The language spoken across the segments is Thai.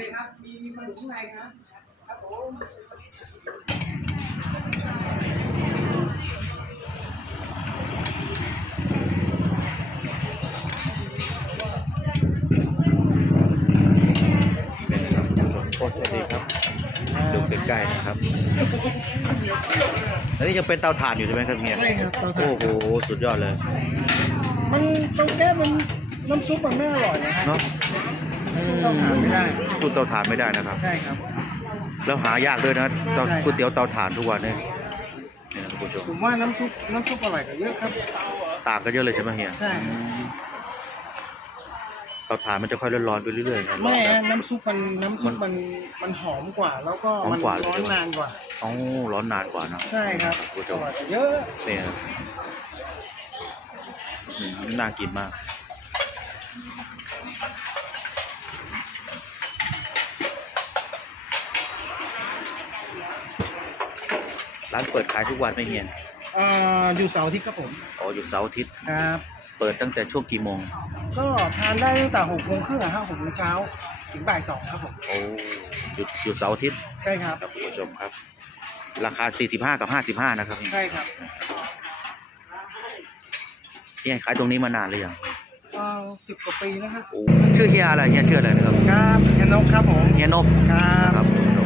เลยครับ มีมีมาอยู่ข้างในครับครับผมเป็นนะครับโอ้สวัสดีครับ ดูใกล้ๆนะครับอันนี้ยังเป็นเตาถ่านอยู่ใช่ไหมครับเนี่ยใช่ครับเตาถ่าน โอ้โห สุดยอดเลย มันต้องแก้มันน้ำซุปมันไม่อร่อยนะครับเนาะ สู้เตาถ่านไม่ได้พูดเตาถ่านไม่ได้นะครับ ใช่ครับ แล้วหายากด้วยนะเตาใช่ก๋วยเตี๋ยวเตาถ่านทุกวันเนี่ยนี่นะคุณผู้ชมผมว่าน้ำซุปน้ำซุปอร่อยกว่าเยอะครับ ต่างกันเยอะเลยใช่ไหมเฮีย ใช่เตาถ่านมันจะค่อยร้อนๆไปเรื่อยๆนะร้อไม่นฮะนะน้ำซุปมันน้ำซุปมันมันหอมกว่า แล้วก็หอมมันกว่าร้อนนานกว่าเอ้าร้อนนานกว่านะใช่ครับคุณผู้ชอมร่อยกว่าเยอะเนี่ยอืมน่ากินมาก ร้านเปิดขายทุกวันไหมเฮียเอ่ออยู่เสาร์อาทิตย์ครับผมอ๋ออยู่เสาร์อาทิตย์ครับ เปิดตั้งแต่ช่วงกี่โมง ก็ทานได้ตั้งแต่หกโมงครึ่งอะห้าหกโมงเช้าถึงบ่ายสองครับผมโอ้หยุดหยุดเสาร์อาทิตย์ใช่ครับครับคุณผู้ชมครับ ราคา 45 กับ 55 นะครับใช่ครับเฮียขายตรงนี้มานานหรือยังเอ่อสิบกว่าปีแล้วครับโอ้ชื่อเฮียอะไรเฮียชื่ออะไรนะครับครับเฮยนกครับผมเฮียนกครับ นะครับคุณผู้ชม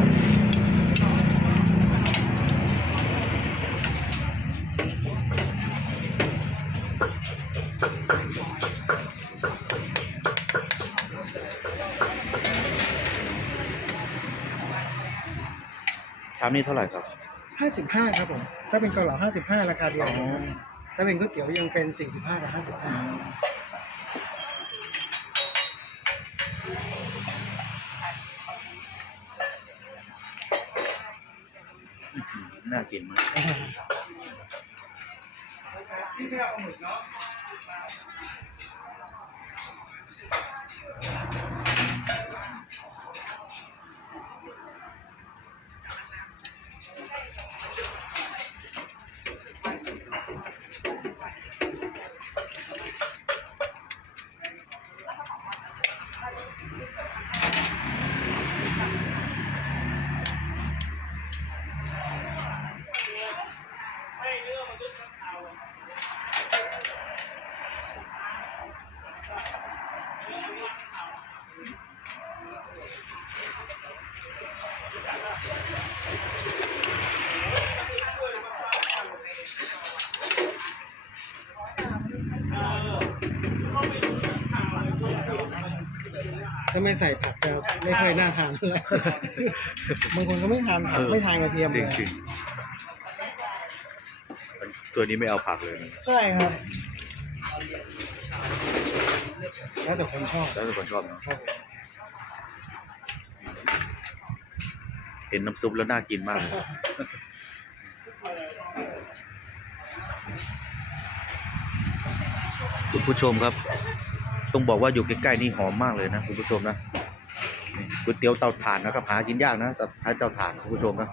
ชามนี้เท่าไหร่ครับ ห้าสิบห้าครับผม ถ้าเป็นเกาเหลาห้าสิบห้าราคาเดียวอ๋อถ้าเป็นก๋วยเตี๋ยวยังเป็นสี่สิบห้ากับห้าสิบห้าน่ากินมาก ที่ไถ้าไม่ใส่ผักจะไม่ค่อยน่าทานเท่าไหร่บางคนก็ไม่ทานผักเออไม่ทานกระเทียมจเลริงยจริงๆตัวนี้ไม่เอาผักเลยนะใช่ครับ แล้วแต่คนชอบ แล้วแต่คนชอบนะครับ เห็นน้ำซุปแล้วน่ากินมากเลยคุณผู้ชมครับ ต้องบอกว่าอยู่ใกล้ๆนี่หอมมากเลยนะคุณผู้ชมนะก๋วยเตี๋ยวเตาถ่านนะครับหากินยากนะแต่ใช้เตาถ่านคุณผู้ชมนะ